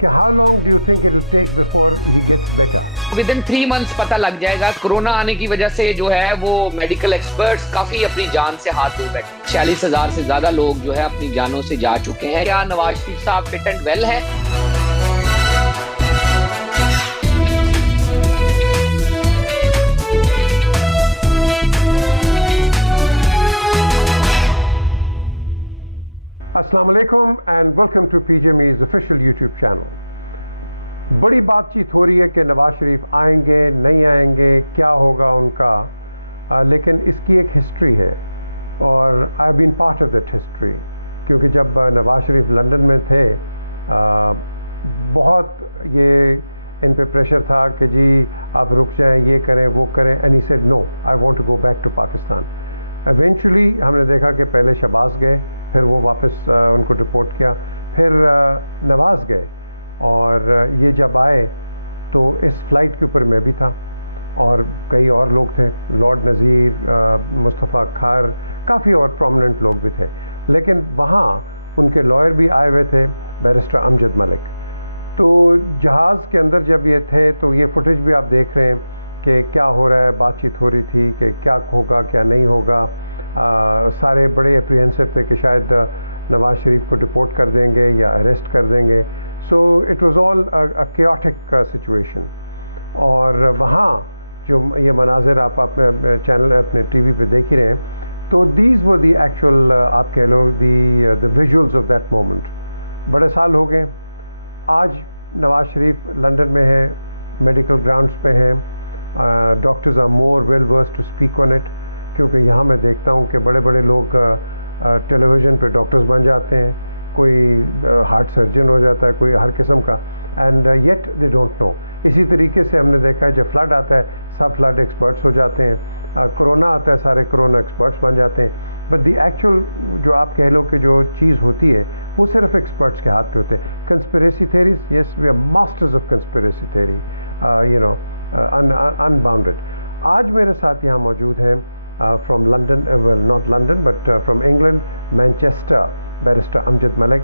कि how long do you think it will take before he gets better? Within 3 months पता लग जाएगा। Corona आने की वजह से जो है वो मेडिकल एक्सपर्ट्स काफी अपनी जान से हाथ धो बैठे। 46,000 से ज्यादा लोग जो है अपनी जानों से जा चुके हैं। क्या नवाज शरीफ साहब फिट एंड वेल है? अस्सलाम वालेकुम and welcome to PJME's official YouTube channel. बड़ी बातचीत हो रही है कि नवाज शरीफ आएंगे नहीं आएंगे, क्या होगा उनका, लेकिन इसकी एक हिस्ट्री है और I have been part of that history. क्योंकि जब नवाज शरीफ लंदन में थे बहुत ये इन पे प्रेशर था कि जी आप रुक जाएं, ये करें वो करें, and he said no, I want to go back to Pakistan. Eventually हमने देखा कि पहले शहबाज गए, फिर वो वापस उनको रिपोर्ट किया, फिर नवाज गए, और ये जब आए तो इस फ़्लाइट के ऊपर मैं भी था और कई और लोग थे, लॉर्ड नज़ीर, मुस्तफ़ा खार, काफ़ी और प्रोमिनेंट लोग भी थे। लेकिन वहाँ उनके लॉयर भी आए हुए थे, बैरिस्टर अमजद मलिक। तो जहाज़ के अंदर जब ये थे तो ये फुटेज भी आप देख रहे हैं कि क्या हो रहा है, बातचीत हो रही थी कि क्या होगा क्या नहीं होगा। सारे बड़े अप्रीहेंसिव थे कि शायद नवाज शरीफ को डिपोर्ट कर देंगे या अरेस्ट कर देंगे। So it was all a chaotic situation. और वहाँ जो ये मनाजिर आप अपने चैनल अपने टीवी पे देख ही रहे हैं, तो दीज वर दी एक्चुअल आप कह लो the visuals of that moment. बड़े साल हो गए, आज नवाज शरीफ लंदन में है, मेडिकल ग्राउंड्स पे हैं, doctors are more well versed to speak on it. क्योंकि यहाँ मैं देखता हूँ कि बड़े बड़े लोग टेलीविज़न पे डॉक्टर्स बन जाते हैं, कोई हार्ट सर्जन हो जाता है, कोई हर किस्म का, and yet they don't know. इसी तरीके से हमने देखा है जब फ्लड आता है सब फ्लड एक्सपर्ट्स हो जाते हैं, कोरोना आता है सारे कोरोना एक्सपर्ट्स बन जाते हैं। बट दी एक्चुअल जो आप कह लो कि जो चीज़ होती है वो सिर्फ एक्सपर्ट्स के हाथ पे होते हैं। Conspiracy theories, yes we are masters of conspiracy theory, you know, unbounded. आज मेरे साथ यहाँ मौजूद हैं from London, well not London but from England, Manchester, barrister Amjad Malik.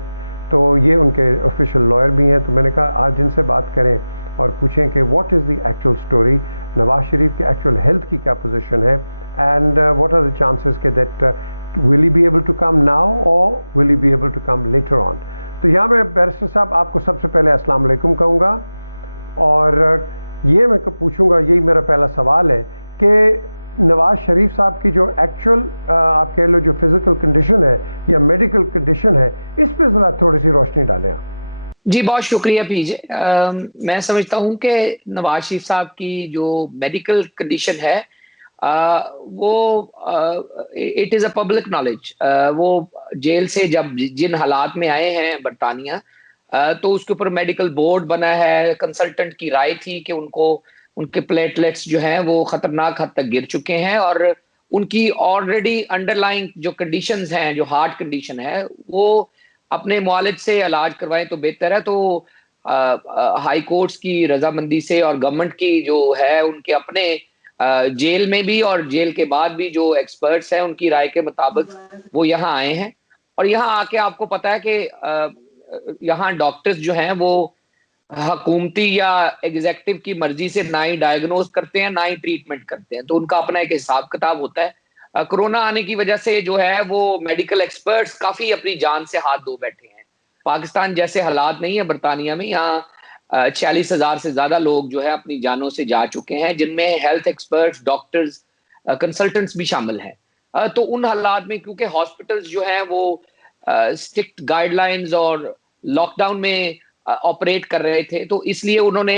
तो ये उनके ऑफिशियल लॉयर भी हैं। तो मैंने कहा आज इनसे बात करें और पूछें कि what is the actual story, Nawaz Sharif की एक्चुअल हेल्थ की क्या पोजीशन है, and what are the chances के that will he be able to come now और will he be able to come later on. तो यहाँ मैं बैरिस्टर साहब आपको सबसे पहले अस्सलाम वालेकुम कहूँगा, और ये मैं पूछूँगा, यही मेरा पहला सवाल है कि नवाज शरीफ साहब की जो एक्चुअल आप कह लो जो फिज़िकल कंडीशन है या मेडिकल कंडीशन है, इस पे ज़रा थोड़ी सी रोशनी डालें आप। जी बहुत शुक्रिया पीजे। मैं समझता हूँ कि नवाज शरीफ साहब की जो मेडिकल कंडीशन है वो it is a public knowledge. वो जेल से जब जिन हालात में आए हैं बरतानिया, तो उसके ऊपर मेडिकल बोर्ड बना है। कंसल्टेंट की राय थी कि उनको उनके प्लेटलेट्स जो हैं वो खतरनाक हद तक गिर चुके हैं और उनकी ऑलरेडी अंडरलाइंग जो कंडीशंस हैं, जो हार्ट कंडीशन है, वो अपने मुआलिज से इलाज करवाएं तो बेहतर है। तो हाई कोर्ट्स की रजामंदी से और गवर्नमेंट की जो है उनके अपने जेल में भी और जेल के बाद भी जो एक्सपर्ट्स हैं उनकी राय के मुताबिक वो यहाँ आए हैं। और यहाँ आके आपको पता है कि यहाँ डॉक्टर्स जो हैं वो हुकूमती या एग्जेक्टिव की मर्जी से ना ही डायग्नोज करते हैं ना ही ट्रीटमेंट करते हैं, तो उनका अपना एक हिसाब किताब होता है। कोरोना आने की वजह से जो है वो मेडिकल एक्सपर्ट्स काफी अपनी जान से हाथ धो बैठे हैं। पाकिस्तान जैसे हालात नहीं है बरतानिया में, यहाँ 46,000 से ज्यादा लोग जो है अपनी जानों से जा चुके हैं, जिनमें हेल्थ एक्सपर्ट्स, डॉक्टर्स, कंसल्टेंट्स भी शामिल हैं। तो उन हालात में क्योंकि हॉस्पिटल्स जो हैं वो स्ट्रिक्ट गाइडलाइंस और लॉकडाउन में ऑपरेट कर रहे थे, तो इसलिए उन्होंने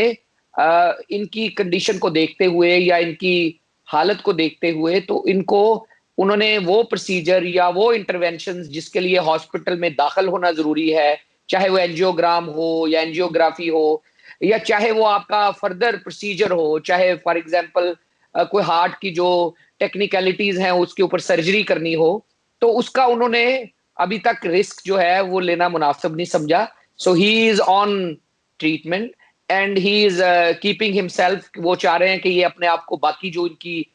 इनकी कंडीशन को देखते हुए या इनकी हालत को देखते हुए तो इनको उन्होंने वो प्रोसीजर या वो इंटरवेंशंस जिसके लिए हॉस्पिटल में दाखिल होना जरूरी है, चाहे वो एंजियोग्राम हो या एंजियोग्राफी हो या चाहे वो आपका फर्दर प्रोसीजर हो, चाहे फॉर एग्जांपल कोई हार्ट की जो टेक्निकलिटीज हैं उसके ऊपर सर्जरी करनी हो, तो उसका उन्होंने अभी तक रिस्क जो है वो लेना मुनासिब नहीं समझा। So he is on treatment and he is keeping himself, वो चाह रहे हैं कि ये अपने आप को बाकी जो इनकी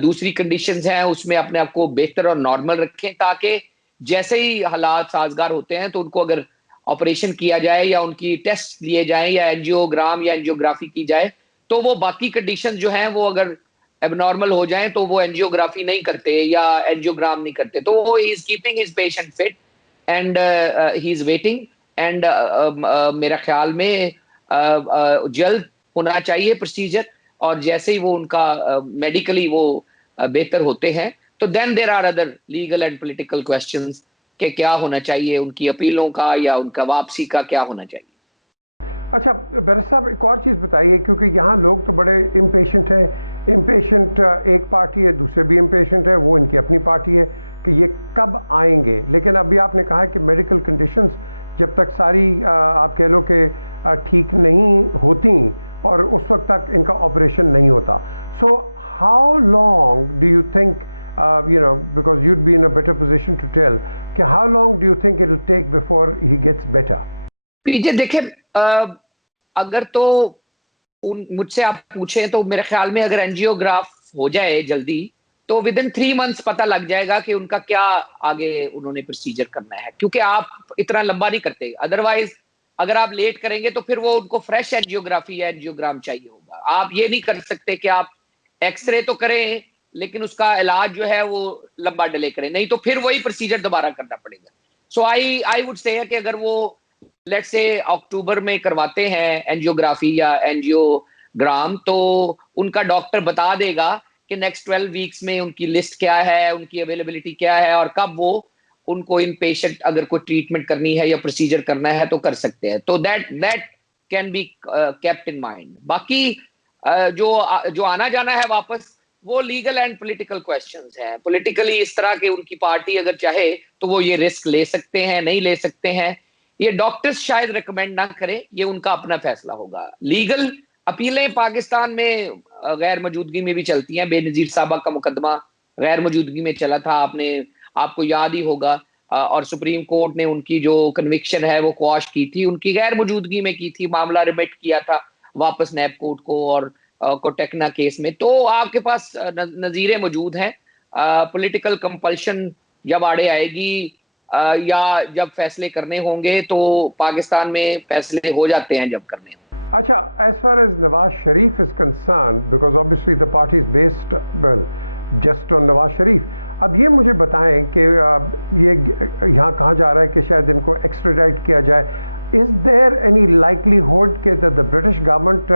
दूसरी कंडीशंस हैं उसमें अपने आप को बेहतर और नॉर्मल रखें, ताकि जैसे ही हालात साजगार होते हैं तो उनको अगर ऑपरेशन किया जाए या उनकी टेस्ट लिए जाएं या एंजियोग्राम या एंजियोग्राफी की जाए, तो वो बाकी कंडीशन जो हैं वो अगर एबनॉर्मल हो जाएं तो वो एंजियोग्राफी नहीं करते या एंजियोग्राम नहीं करते, तो वो he is keeping his patient fit and he is waiting and मेरा ख्याल में जल्द होना चाहिए प्रोसीजर, और जैसे ही वो उनका मेडिकली वो बेहतर होते हैं तो then there are other legal and political questions कि क्या होना चाहिए, उनकी अपीलों का या उनका वापसी का क्या होना चाहिए। अच्छा बैरिस्टर साहब, एक और चीज़ बताइए, क्योंकि यहाँ लोग तो बड़े इम्पेशेंट हैं। इम्पेशेंट एक पार्टी है, दूसरे भी इम्पेशेंट है, वो इनकी अपनी पार्टी है कि ये कब आएंगे। लेकिन अभी आपने कहा कि मेडिकल कंडीशंस जब तक सारी आप कह लो कि ठीक नहीं होती और उस वक्त तक इनका ऑपरेशन नहीं होता। So how long do you think, because you'd be in a better position to tell, कि how long do you think it will take before he gets better? पीजे देखे, अगर तो मुझसे आप पूछें तो मेरे ख्याल में अगर एंजियोग्राफ हो जाए जल्दी तो विद इन 3 मंथ्स पता लग जाएगा कि उनका क्या आगे उन्होंने प्रोसीजर करना है, क्योंकि आप इतना लंबा नहीं करते। अदरवाइज अगर आप लेट करेंगे तो फिर वो उनको फ्रेश एंजियोग्राफी या एंजियोग्राम चाहिए होगा। आप ये नहीं कर सकते कि आप एक्सरे तो करें लेकिन उसका इलाज जो है वो लंबा डिले करें, नहीं तो फिर वही प्रोसीजर दोबारा करना पड़ेगा। सो आई वुड से कि अगर वो लेट्स से अक्टूबर में करवाते हैं एंजियोग्राफी या एंजियोग्राम, तो उनका डॉक्टर बता देगा कि नेक्स्ट 12 वीक्स में उनकी लिस्ट क्या है, उनकी अवेलेबिलिटी क्या है और कब वो उनको इन पेशेंट अगर कोई ट्रीटमेंट करनी है या प्रोसीजर करना है तो कर सकते हैं। तो that can be kept in mind. बाकी जो आना जाना है वापस, वो लीगल एंड पॉलिटिकल क्वेश्चंस हैं। पॉलिटिकली इस तरह के उनकी पार्टी अगर चाहे तो वो ये रिस्क ले सकते हैं, नहीं ले सकते हैं, ये डॉक्टर्स शायद रिकमेंड ना करें, ये उनका अपना फैसला होगा। लीगल अपीलें पाकिस्तान में गैर मौजूदगी में भी चलती हैं। बेनजीर साहबा का मुकदमा गैर मौजूदगी में चला था, आपको याद ही होगा, और सुप्रीम कोर्ट ने उनकी जो कन्विक्शन है वो क्वाश की थी, उनकी गैर मौजूदगी में की थी, मामला रिमिट किया था वापस नैब कोर्ट को और कोटेक्ना केस में। तो आपके पास नजीरें मौजूद हैं। पॉलिटिकल कंपल्शन जब आड़े आएगी या जब फैसले करने होंगे तो पाकिस्तान में फैसले हो जाते हैं जब करने। Acha, as far as Nawaz Sharif is concerned, because obviously the party is based, well, just on Nawaz Sharif. अब ये मुझे बताएं कि ये यहाँ कहा जा रहा है कि शायद इनको एक्स्ट्राडाइट किया जाए। Is there any likelihood that the British government,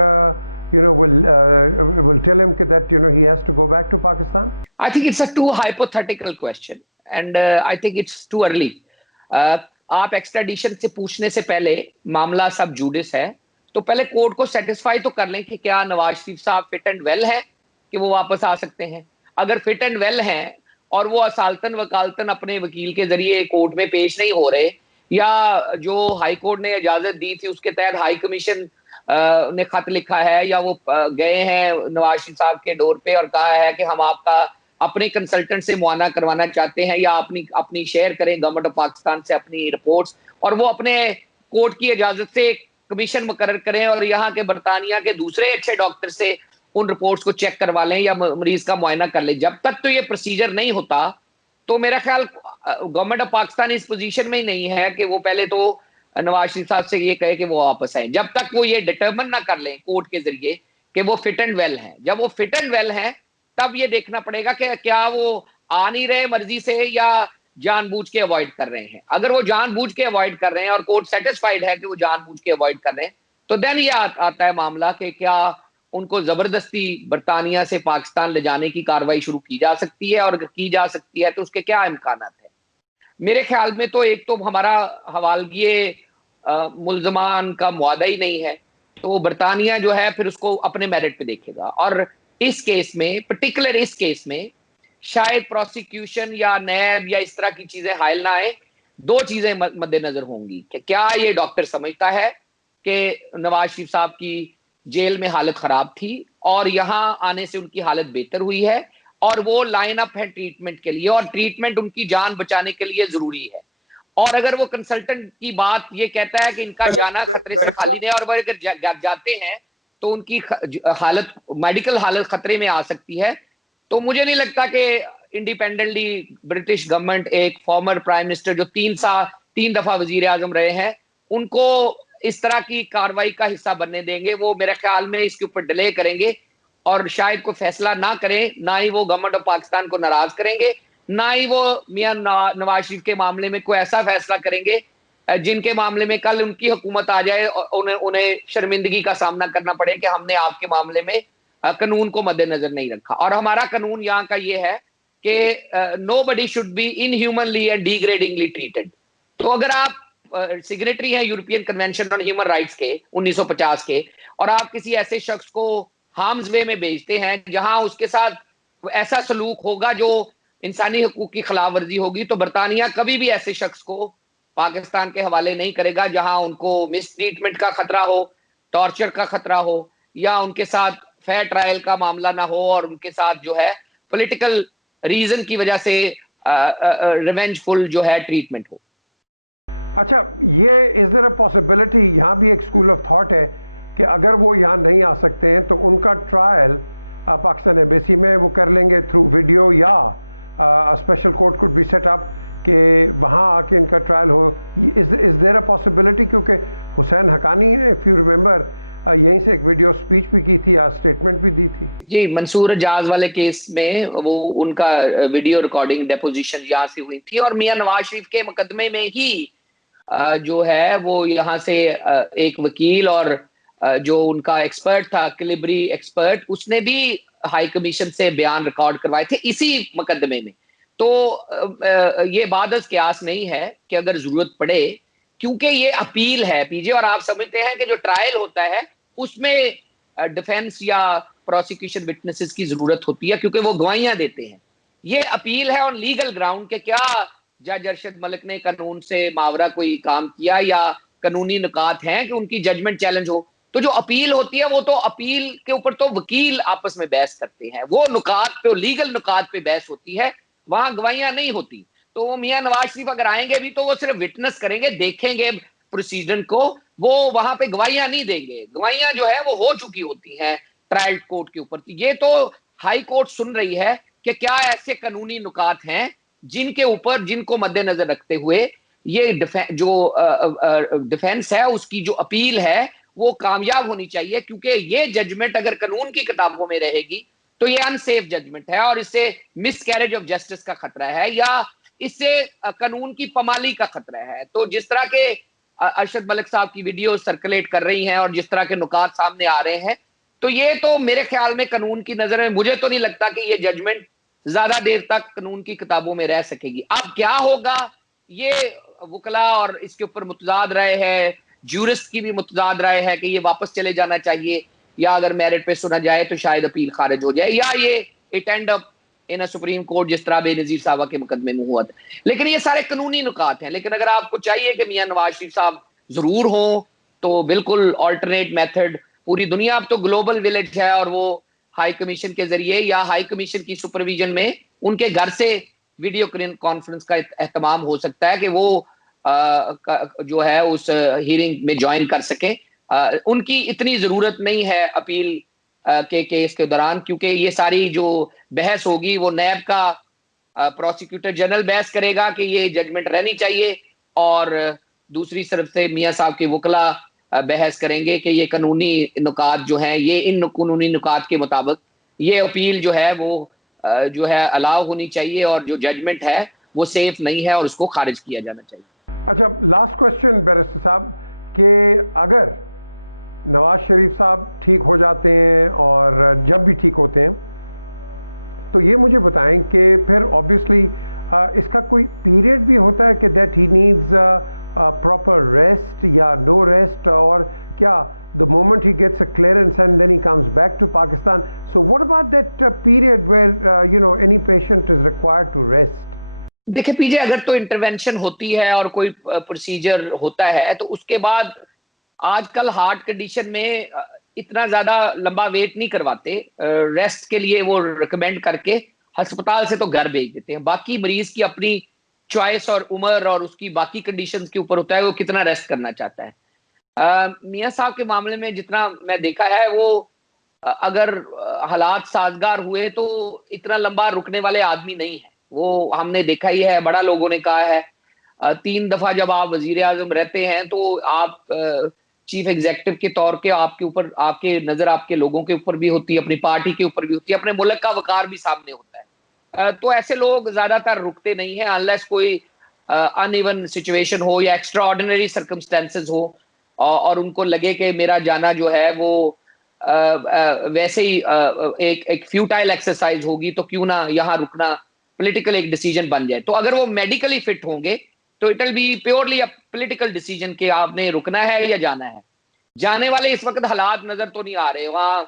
will tell him that he has to go back to Pakistan? I think it's a too hypothetical question, and I think it's too early. आप extradition से पूछने से पहले, मामला सब जुडिस है, तो पहले कोर्ट को सेटिस्फाई तो कर लें कि क्या नवाज शरीफ साहब फिट एंड वेल है कि वो वापस आ सकते हैं। अगर फिट एंड वेल हैं और वो असालतन वकालतन अपने वकील के जरिए कोर्ट में पेश नहीं हो रहे, या जो हाई कोर्ट ने इजाजत दी थी उसके तहत हाई कमीशन ने खत लिखा है, या वो गए हैं नवाज शरीफ साहब के डोर पे और कहा है कि हम आपका अपने कंसल्टेंट से मुआयना करवाना चाहते हैं या अपनी शेयर करें गवर्नमेंट ऑफ पाकिस्तान से अपनी रिपोर्ट्स, और वो अपने कोर्ट की इजाजत से कमीशन मुकर्रर करें और यहाँ के बरतानिया के दूसरे अच्छे डॉक्टर से उन रिपोर्ट्स को चेक करवा लें या मरीज का मुआयना कर लें। जब तक तो ये प्रोसीजर नहीं होता तो मेरा ख्याल गवर्नमेंट ऑफ पाकिस्तान इस पोजीशन में ही नहीं है कि वो पहले तो नवाज शरीफ साहब से ये कहे कि वो वापस आए, जब तक वो ये डिटरमिन ना कर लें कोर्ट के जरिए कि वो फिट एंड वेल हैं। जब वो फिट एंड वेल हैं तब ये देखना पड़ेगा कि क्या वो आ नहीं रहे मर्जी से या जानबूझ के अवॉइड कर रहे हैं। अगर वो जानबूझ के अवॉइड कर रहे हैं और कोर्ट सेटिस्फाइड है कि वो जानबूझ के अवॉइड कर रहे हैं, तो देन ये आता है मामला कि क्या उनको जबरदस्ती बरतानिया से पाकिस्तान ले जाने की कार्रवाई शुरू की जा सकती है, और अगर की जा सकती है तो उसके क्या इम्कान है। मेरे ख्याल में तो एक तो हमारा हवालगी मुल्जमान का मुआदा ही नहीं है, तो बरतानिया जो है फिर उसको अपने मेरिट पे देखेगा, और इस केस में, पर्टिकुलर इस केस में शायद प्रोसिक्यूशन या नैब या इस तरह की चीजें हायल ना आए। दो चीजें मद्देनजर होंगी कि क्या ये डॉक्टर समझता है कि नवाज शरीफ साहब की जेल में हालत खराब थी और यहां आने से उनकी हालत बेहतर हुई है और वो लाइन अप है ट्रीटमेंट के लिए, और ट्रीटमेंट उनकी जान बचाने के लिए जरूरी है। और अगर वो कंसल्टेंट की बात ये कहता है कि इनका जाना खतरे से खाली नहीं है और वो अगर जाते हैं तो उनकी हालत, मेडिकल हालत खतरे में आ सकती है, तो मुझे नहीं लगता कि इंडिपेंडेंटली ब्रिटिश गवर्नमेंट, एक फॉर्मर प्राइम मिनिस्टर जो 3 दफा वजीर आजम रहे हैं, उनको इस तरह की कार्रवाई का हिस्सा बनने देंगे। वो मेरे ख्याल में इसके ऊपर डिले करेंगे और शायद कोई फैसला ना करें। ना ही वो गवर्नमेंट ऑफ पाकिस्तान को नाराज करेंगे, ना ही वो मियां नवाज शरीफ के मामले में कोई ऐसा फैसला करेंगे जिनके मामले में कल उनकी हुकूमत आ जाए और उन्हें शर्मिंदगी का सामना करना पड़े कि हमने आपके मामले में कानून को मद्देनजर नहीं रखा। और हमारा कानून यहाँ का ये है कि nobody should be inhumanly and degradingly treated. तो अगर आप सिग्नेटरी हैं European Convention on Human Rights के 1950 के, और आप किसी ऐसे शख्स को हार्म्स वे में भेजते हैं जहां उसके साथ ऐसा सलूक होगा जो इंसानी हकूक की खिलाफ वर्जी होगी, तो बरतानिया कभी भी ऐसे शख्स को पाकिस्तान के हवाले नहीं करेगा जहां उनको मिस ट्रीटमेंट का खतरा हो, टॉर्चर का खतरा हो, या उनके साथ फेयर ट्रायल का मामला ना हो और उनके साथ जो है पॉलिटिकल रीजन की वजह से रिवेंजफुल जो है ट्रीटमेंट हो। अच्छा, ये इज देयर अ पॉसिबिलिटी, यहाँ भी एक स्कूल ऑफ थॉट है कि अगर वो यहाँ नहीं आ सकते हैं तो उनका ट्रायल पाकिस्तान एम्बेसी में वो कर लेंगे थ्रू वीडियो, या special court could be set up कि वहाँ आके इनका ट्रायल हो। Is there a possibility? क्योंकि हुसैन हकानी ने, इफ़ यू रिमेंबर, यहीं से एक वीडियो स्पीच भी की थी, आज स्टेटमेंट भी दी थी। जी, मंसूर एजाज वाले केस में वो उनका वीडियो रिकॉर्डिंग डेपोजिशन यहाँ से हुई थी, और मियां नवाज शरीफ के मुकदमे में ही जो है वो यहाँ से एक वकील और जो उनका एक्सपर्ट था, क्लिबरी एक्सपर्ट, उसने भी हाई कमीशन से बयान रिकॉर्ड करवाए थे इसी मुकदमे में। तो ये बादस क्यास नहीं है कि अगर जरूरत पड़े, क्योंकि ये अपील है पीजे, और आप समझते हैं कि जो ट्रायल होता है उसमें डिफेंस या प्रोसिक्यूशन विटनेसेस की जरूरत होती है, क्योंकि वो गवाहियां देते हैं। ये अपील है ऑन लीगल ग्राउंड के क्या जज अरशद मलिक ने कानून से मावरा कोई काम किया या कानूनी नुकात हैं कि उनकी जजमेंट चैलेंज हो। तो जो अपील होती है वो तो अपील के ऊपर तो वकील आपस में बहस करते हैं, वो नुकात पे, लीगल नुकात पे बहस होती है, वहां गवाहियां नहीं होती। तो वो मियां नवाज शरीफ अगर आएंगे भी तो वो सिर्फ विटनेस करेंगे, देखेंगे प्रोसीजर को, वो वहां पे गवाहियां नहीं देंगे। गवाहियां जो है वो हो चुकी होती हैं ट्रायल कोर्ट के ऊपर। ये तो हाई कोर्ट सुन रही है कि क्या ऐसे कानूनी नुकात हैं जिनके ऊपर, जिनको मद्देनजर रखते हुए ये डिफेंस है उसकी जो अपील है वो कामयाब होनी चाहिए। क्योंकि ये जजमेंट अगर कानून की किताबों में रहेगी तो ये अनसेफ जजमेंट है और इससे मिसकैरेज ऑफ जस्टिस का खतरा है, या इससे कानून की पमाली का खतरा है। तो जिस तरह के अरशद मलिक साहब की वीडियो सर्कुलेट कर रही हैं और जिस तरह के नुकात सामने आ रहे हैं, तो ये तो मेरे ख्याल में कानून की नजर में मुझे तो नहीं लगता कि ये जजमेंट ज्यादा देर तक कानून की किताबों में रह सकेगी। अब क्या होगा, ये वकला और इसके ऊपर मुतजाद राय है, ज्यूरिस्ट की भी मुतजाद राय है कि ये वापस चले जाना चाहिए, या अगर मेरिट पे सुना जाए तो शायद अपील खारिज हो जाए, या ये it and up in supreme court जिस तरह बेनजीर साहब के मुकदमे में हुआ था। लेकिन ये सारे कानूनी नुकात हैं। लेकिन अगर आपको चाहिए कि मियां नवाज शरीफ साहब जरूर हो तो बिल्कुल ऑल्टरनेट मेथड, पूरी दुनिया अब तो ग्लोबल विलेज है और वो हाई कमीशन के जरिए या हाई कमीशन की सुपरविजन में उनके घर से वीडियो कॉन्फ्रेंस का एहतमाम हो सकता है कि वो जो है उस हियरिंग में ज्वाइन कर सके। उनकी इतनी जरूरत नहीं है अपील के केस के दौरान, क्योंकि ये सारी जो बहस होगी वो नैब का प्रोसिक्यूटर जनरल बहस करेगा कि ये जजमेंट रहनी चाहिए, और दूसरी तरफ से मियां साहब के वकला बहस करेंगे कि ये कानूनी नुकात जो हैं, ये इन कानूनी नुकात के मुताबिक ये अपील जो है वो जो है अलाउ होनी चाहिए, और जो जजमेंट है वो सेफ नहीं है और उसको खारिज किया जाना चाहिए। अच्छा, लास्ट क्वेश्चन बैरिस्टर साहब, कि अगर नवाज शरीफ साहब ठीक हो जाते हैं और जब भी ठीक होते हैं तो ये मुझे बताएं कि फिर ऑब्वियसली इसका कोई पीरियड भी होता है कि that he needs proper rest या नो रेस्ट, और क्या the moment he gets a clearance and then he comes back to Pakistan, so what about that period where any patient is required to rest? देखिए पीजे, अगर तो intervention होती है और कोई प्रोसीजर होता है तो उसके बाद आजकल हार्ट कंडीशन में इतना ज्यादा लंबा वेट नहीं करवाते, रेस्ट के लिए वो रिकमेंड करके अस्पताल से तो घर भेज देते हैं। बाकी मरीज की अपनी चॉइस और उम्र और उसकी बाकी कंडीशंस के ऊपर होता है वो कितना रेस्ट करना चाहता है। मियां साहब के मामले में जितना मैं देखा है वो अगर हालात साजगार हुए तो इतना लंबा रुकने वाले आदमी नहीं है। वो हमने देखा ही है, बड़ा लोगों ने कहा है। 3 दफा जब आप वजीर आजम रहते हैं तो आप चीफ एग्जेक्टिव के तौर के आपके ऊपर, आपके नजर आपके लोगों के ऊपर भी होती है, अपनी पार्टी के ऊपर भी होती है, अपने मुल्क का वकार भी सामने होता है। तो ऐसे लोग ज्यादातर रुकते नहीं हैं अनलेस कोई अनइवन सिचुएशन हो या एक्स्ट्रा ऑर्डिनरी सर्कमस्टेंसेज हो और उनको लगे कि मेरा जाना जो है वो वैसे ही एक फ्यूटाइल एक्सरसाइज होगी, तो क्यों ना यहाँ रुकना पॉलिटिकल एक डिसीजन बन जाए। तो अगर वो मेडिकली फिट होंगे तो it will be purely a political decision कि आपने रुकना है या जाना है। जाने वाले इस वक्त हालात नजर तो नहीं आ रहे, वहां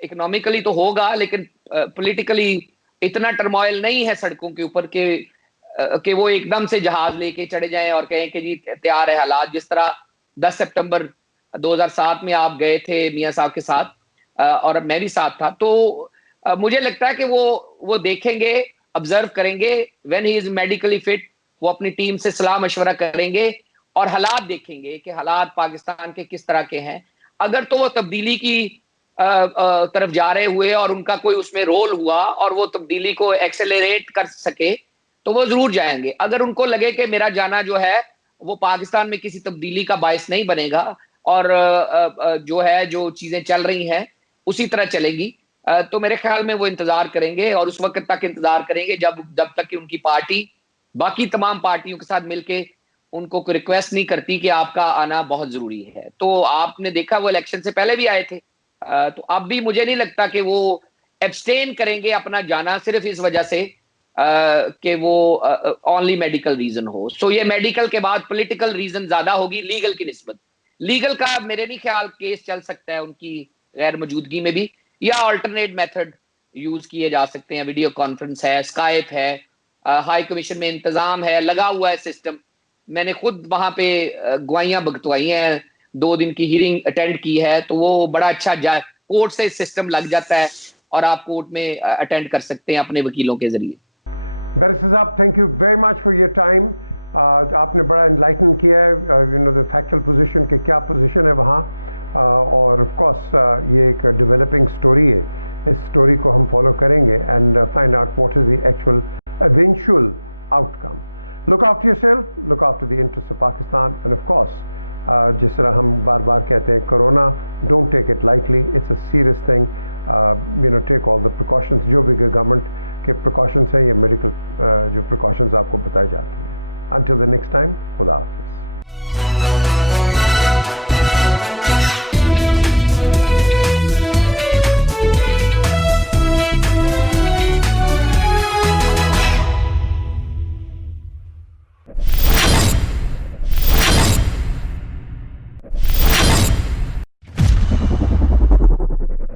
इकोनॉमिकली तो होगा लेकिन पॉलिटिकली इतना टर्मोइल नहीं है सड़कों के ऊपर कि वो एकदम से जहाज लेके चढ़े जाएं और कहें कि जी तैयार है हालात। जिस तरह 10 सितंबर 2007 में आप गए थे मियां साहब के साथ और मैं भी साथ था, तो मुझे लगता है कि वो देखेंगे, ऑब्जर्व करेंगे, when he is medically fit वो अपनी टीम से सलाह मशवरा करेंगे और हालात देखेंगे कि हालात पाकिस्तान के किस तरह के हैं। अगर तो वो तब्दीली की तरफ जा रहे हुए और उनका कोई उसमें रोल हुआ और वो तब्दीली को एक्सेलरेट कर सके तो वो जरूर जाएंगे। अगर उनको लगे कि मेरा जाना जो है वो पाकिस्तान में किसी तब्दीली का बायस नहीं बनेगा और जो है जो चीजें चल रही हैं उसी तरह चलेगी, तो मेरे ख्याल में वो इंतजार करेंगे और उस वक्त तक इंतजार करेंगे जब तक कि उनकी पार्टी बाकी तमाम पार्टियों के साथ मिलके उनको कोई रिक्वेस्ट नहीं करती कि आपका आना बहुत जरूरी है। तो आपने देखा वो इलेक्शन से पहले भी आए थे, तो अब भी मुझे नहीं लगता कि वो एब्सटेन करेंगे अपना जाना सिर्फ इस वजह से कि वो ओनली मेडिकल रीजन हो। सो ये मेडिकल के बाद पॉलिटिकल रीजन ज्यादा होगी लीगल की निस्बत। लीगल का मेरे नहीं ख्याल केस चल सकता है उनकी गैर मौजूदगी में भी, या अल्टरनेट मेथड यूज किए जा सकते हैं, वीडियो कॉन्फ्रेंस है, स्काइप है, हाई कमीशन में इंतजाम है, लगा हुआ है सिस्टम। मैंने खुद वहां पे गवाहियां भुगतवाई हैं, 2 दिन की हियरिंग अटेंड की है, तो वो बड़ा अच्छा कोर्ट से सिस्टम लग जाता है और आप कोर्ट में अटेंड कर सकते हैं अपने वकीलों के जरिए। बैरिस्टर साहब, thank you very much for your time. आपने बड़ा इनलाइटन किया है you know the factual position के क्या पोजीशन है वहाँ, और ऑफ कोर्स ये एक डेवलपिंग स्टोरी है। इस स्टोरी को हम फॉलो करेंगे and find out what is the actual eventual outcome. Look after yourself, look after the interests of Pakistan, and of course जिस तरह हम बार बार कहते हैं corona, don't take it lightly, it's a serious thing, you know, take all the precautions जो भी government के precautions हैं, ये मेडिकल जो precautions आपको बताई जाती हैं। Until the next time, खुदा हाफिज़।